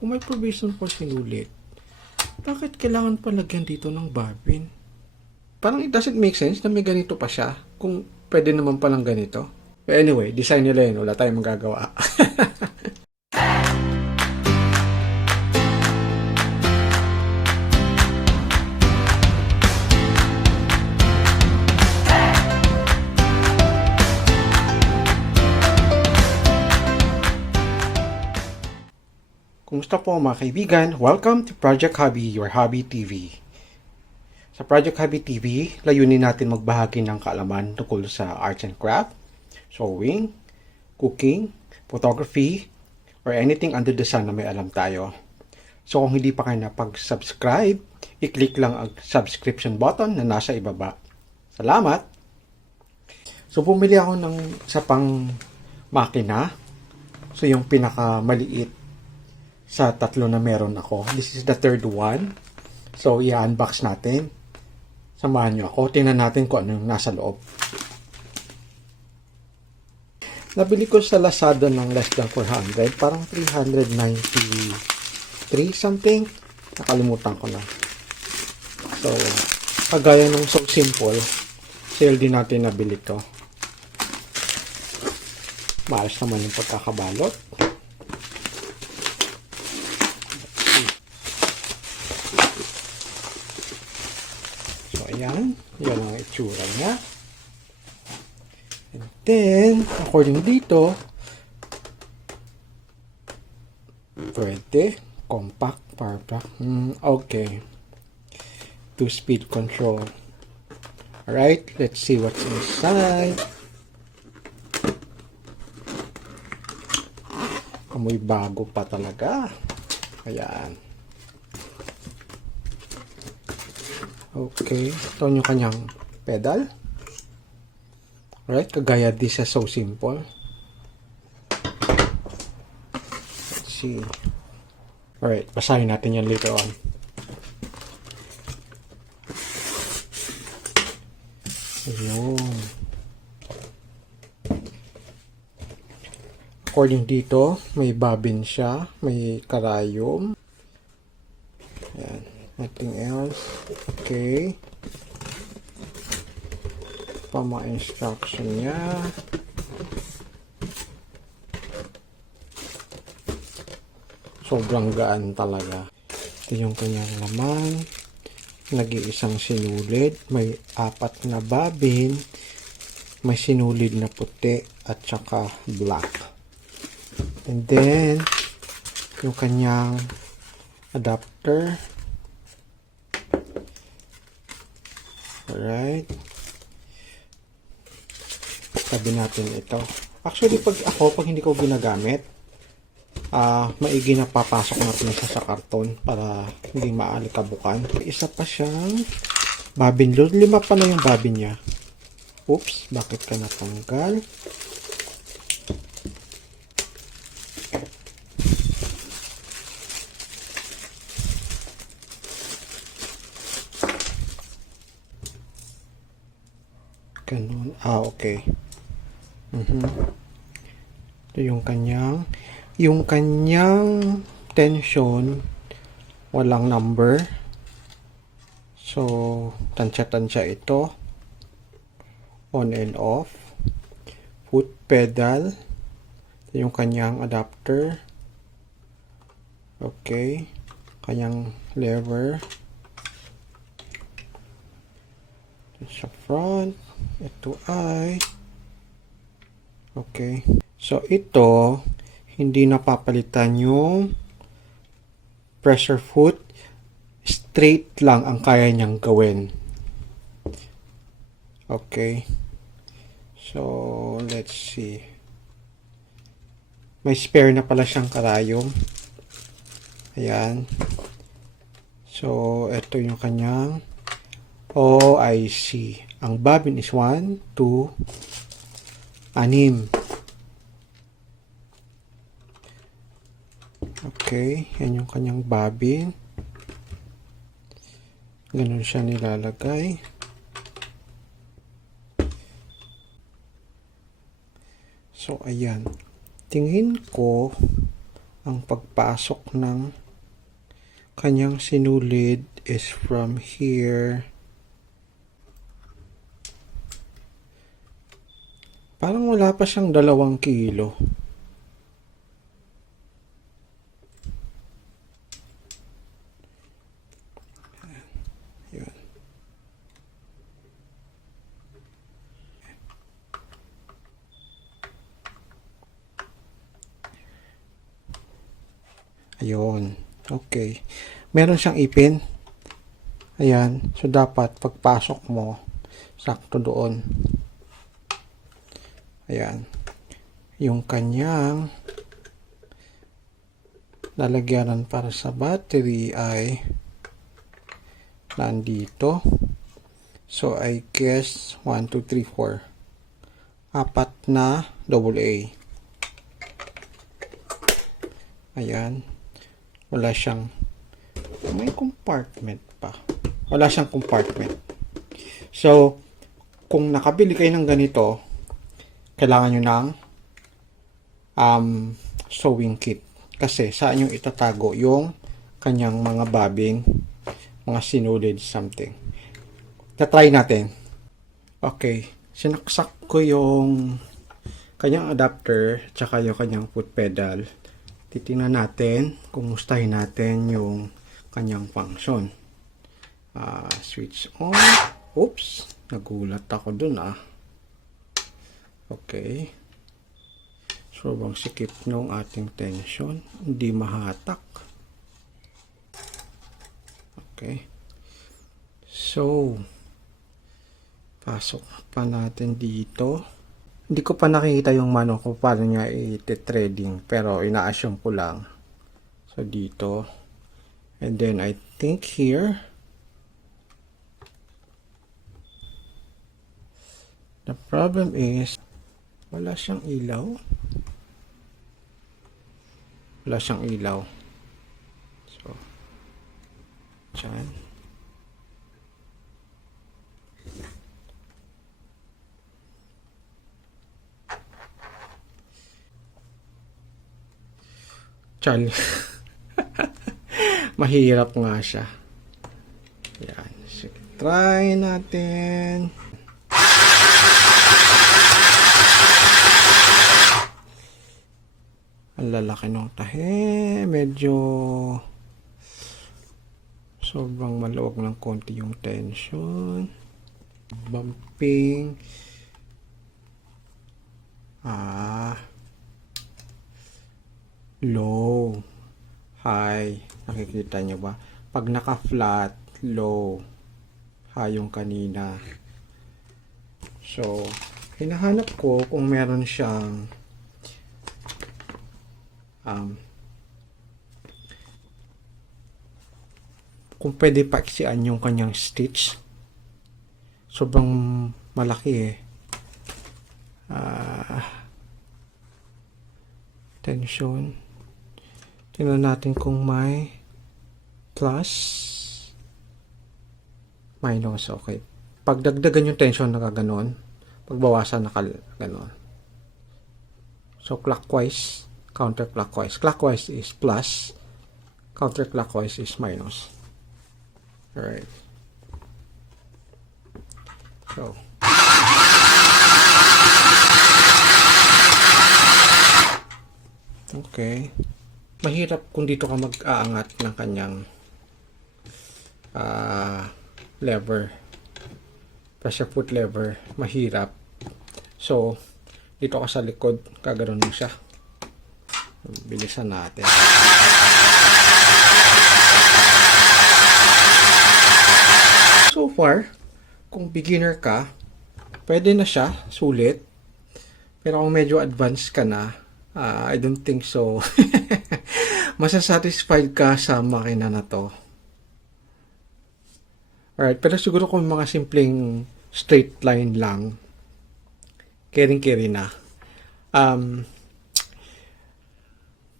Kung may provision for sinulit, bakit kailangan pa lagyan dito ng bobbin? Parang it doesn't make sense na may ganito pa siya kung pwede naman palang ganito. But anyway, design nila yun. Wala tayong magagawa. Kumusta po mga kaibigan? Welcome to Project Hobby, your Hobby TV. Sa Project Hobby TV, layunin natin magbahagi ng kaalaman tungkol sa arts and craft, sewing, cooking, photography, or anything under the sun na may alam tayo. So kung hindi pa kayo napag-subscribe, i-click lang ang subscription button na nasa ibaba. Salamat! So bumili ako ng isa pang makina. So yung pinakamaliit sa tatlo na meron ako. This is the third one. So, i-unbox natin. Samahan nyo ako. Tingnan natin kung ano yung nasa loob. Nabili ko sa Lazada ng less than 400. Parang 393 something. Nakalimutan ko na. So, kagaya nung So Simple, sale din natin nabili to. Maayos naman yung pagkakabalot. Ayan, yan ang itsura niya. And then, according dito, pwede, compact, power pack. Okay. 2-speed control. Alright, let's see what's inside. Amoy bago pa talaga. Ayan. Okay, ito yung kanyang pedal. Alright, kagaya di sa So Simple. Let's see. Alright, basahin natin yan later on. Ayun. According dito, may bobbin siya, may karayom. Ayan. Nothing else. Okay. Pama-instruction niya. Sobrang gaan talaga. Ito yung kanyang laman. Nag-iisang sinulid. May 4 na bobbin. May sinulid na puti at saka black. And then, yung kanyang adapter. Alright. Tabi natin ito. Actually, pag hindi ko ginagamit, maigi na papasok natin sa karton para hindi maalikabukan. Isa pa siyang bobbin. 5 pa na yung bobbin niya. Oops, bakit ka natanggal? Ganun. Okay. Ito yung kanyang tension, walang number. So, tansya-tansya ito. On and off. Foot pedal. Ito yung kanyang adapter. Okay. Kanyang lever. Sa front. Ito ay okay. So ito hindi napapalitan yung pressure foot. Straight lang ang kaya niyang gawin. Okay. So let's see. May spare na pala siyang karayom. Ayan. So ito yung kanyang OIC. Ang bobbin is 1, 2, 6. Okay, yan yung kanyang bobbin. Ganun siya nilalagay. So, ayan. Tingin ko, ang pagpasok ng kanyang sinulid is from here. Parang wala pa siyang 2 kilo. Yun. Ayun. Okay. Meron siyang ipin. Ayan. So, dapat pagpasok mo, sakto doon. Ayan. Yung kanyang lalagyanan para sa battery ay nandito. So, I guess 1, 2, 3, 4. 4 na AA. Ayan. Wala siyang, may compartment pa. Wala siyang compartment. So, kung nakabili kayo ng ganito, kailangan nyo ng sewing kit. Kasi saan nyo itatago yung kanyang mga bobbin, mga sinulid, something. Tatry natin. Okay. Sinaksak ko yung kanyang adapter, tsaka yung kanyang foot pedal. Titingnan natin, kumustahin natin yung kanyang function. Switch on. Oops, nagulat ako dun Okay. So, bang sikip nung ating tension, hindi mahatak. Okay. So, pasok pa natin dito. Hindi ko pa nakikita yung mano ko paano niya i-threading, pero ina-assume ko lang. So, dito. And then, I think here, the problem is, wala siyang ilaw. Wala siyang ilaw. So, dyan. Charlie. Mahirap nga siya. Yan. Sige, try natin. Ang lalaki ng tahe. Medyo sobrang maluwag ng konti yung tension. Bumping. Low, high. Nakikita nyo ba? Pag naka-flat, low, high yung kanina. So, hinahanap ko kung meron siyang kung pwede paksian yung kanyang stitch. Sobrang malaki tension. Tingnan natin kung may plus, minus. Okay. Pag dagdagan yung tension, nakaganon. Pagbawasan, nakaganon. So, clockwise, counterclockwise. Clockwise is plus, counterclockwise is minus. Alright. So, okay. Mahirap kung dito ka mag-aangat ng kanyang lever. Pressure foot lever. Mahirap. So, dito ka sa likod, kaganoon mo siya. Bilisan natin. So far, kung beginner ka, pwede na siya, sulit. Pero kung medyo advanced ka na, I don't think so. Masasatisfied ka sa makina na to. Alright, pero siguro kung mga simpleng straight line lang, carry na.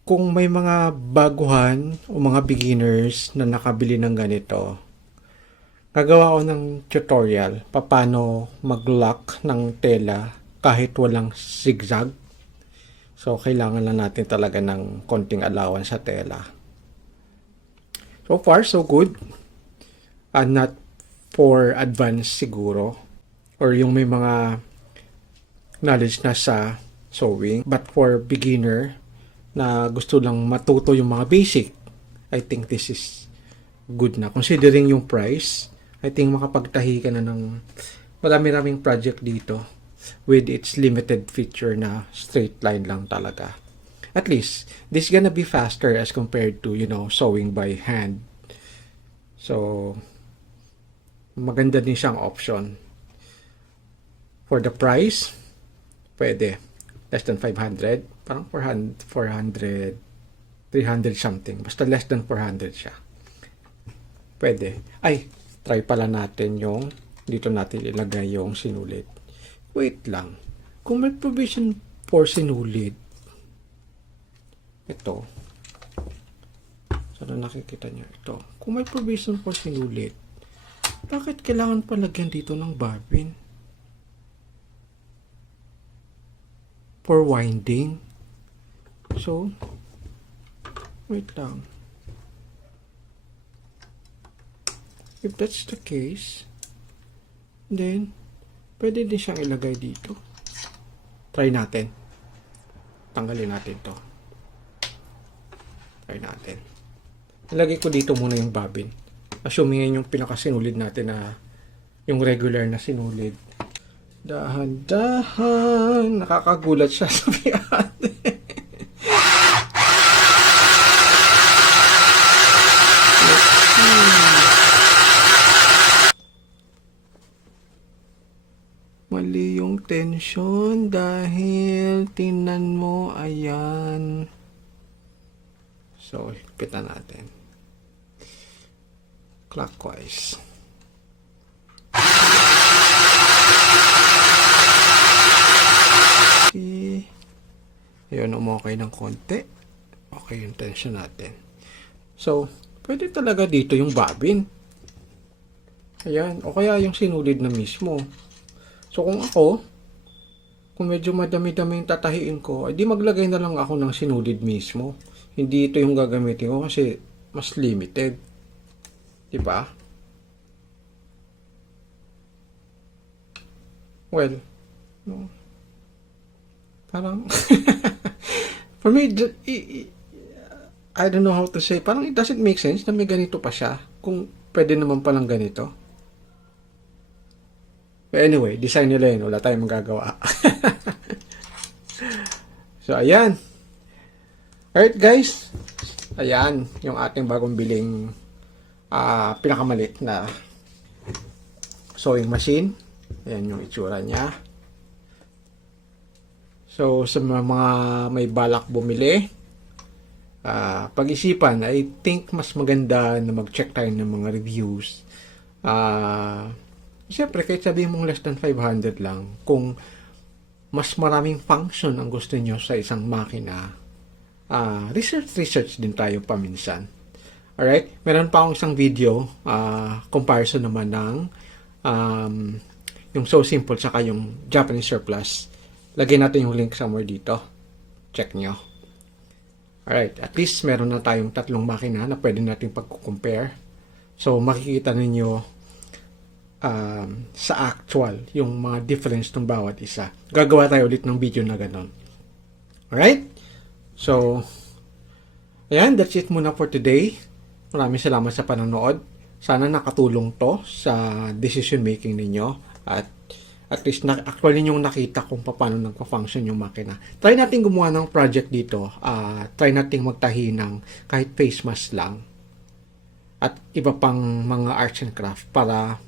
Kung may mga baguhan o mga beginners na nakabili ng ganito, gagawa ko ng tutorial paano mag-lock ng tela kahit walang zigzag. So, kailangan lang natin talaga ng konting allowance sa tela. So far, so good. Not for advanced siguro. Or yung may mga knowledge na sa sewing. But for beginner na gusto lang matuto yung mga basic, I think this is good na. Considering yung price, I think makapagtahi ka na ng marami-raming project dito with its limited feature na straight line lang talaga. At least, this is gonna be faster as compared to, sewing by hand. So, maganda din siyang option. For the price, pwede. Less than 500. Parang 400, 300 something. Basta less than 400 siya. Pwede. Ay, try pala natin yung, dito natin ilagay yung sinulid. Wait lang. Kung may provision for sinulid, ito. Sana nakikita niyo ito. Kung may provision for sinulid, bakit kailangan pa lagyan dito ng bobbin? For winding. So, wait lang. If that's the case, then, pwede din siyang ilagay dito. Try natin. Tanggalin natin to. Try natin. Ilagay ko dito muna yung bobbin. Assuming yun yung pinakasinulid natin na yung regular na sinulid. Dahan-dahan. Nakakagulat siya sa biyate. Mali yung tension dahil tingnan mo, ayan. So, hipitan natin. Clockwise. Okay. Ayun, umokay ng konti. Okay yung tension natin. So, pwede talaga dito yung bobbin. Ayan. O kaya yung sinulid na mismo. So, kung medyo madami-dami yung tatahiin ko, di maglagay na lang ako ng sinulid mismo. Hindi ito yung gagamitin ko kasi mas limited. Diba? Well, no. Parang, for me, I don't know how to say, parang it doesn't make sense na may ganito pa siya. Kung pwede naman palang ganito. But anyway, design nila yun. Wala tayong magagawa. So, ayan. Alright, guys. Ayan, yung ating bagong biling pinakamalit na sewing machine. Ayan yung itsura niya. So, sa mga may balak bumili, pag-isipan, I think mas maganda na mag-check tayo ng mga reviews. Siyempre, kahit sabihin mong less than 500 lang, kung mas maraming function ang gusto nyo sa isang makina, research din tayo paminsan. Alright? Meron pa akong isang video, comparison naman ng yung So Simple saka yung Japanese surplus. Lagay natin yung link somewhere dito. Check nyo. Alright, at least meron na tayong tatlong makina na pwede natin pag-compare. So, makikita ninyo sa actual yung mga difference ng bawat isa. Gagawa tayo ulit ng video na ganon. Alright? So, ayan, that's it muna for today. Maraming salamat sa panonood. Sana nakatulong to sa decision making ninyo at least actually yung nakita kung paano nagpa-function yung makina. Try natin gumawa ng project dito. Try natin magtahi ng kahit face mask lang at iba pang mga arts and craft para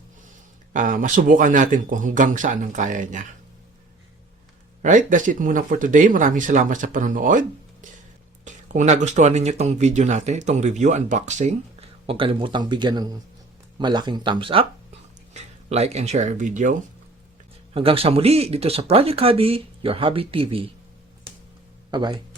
masubukan natin kung hanggang saan ang kaya niya. Right, that's it muna for today. Maraming salamat sa panonood. Kung nagustuhan ninyo itong video natin, itong review, unboxing, huwag kalimutang bigyan ng malaking thumbs up, like and share our video. Hanggang sa muli dito sa Project Hobby, your Hobby TV. Bye-bye.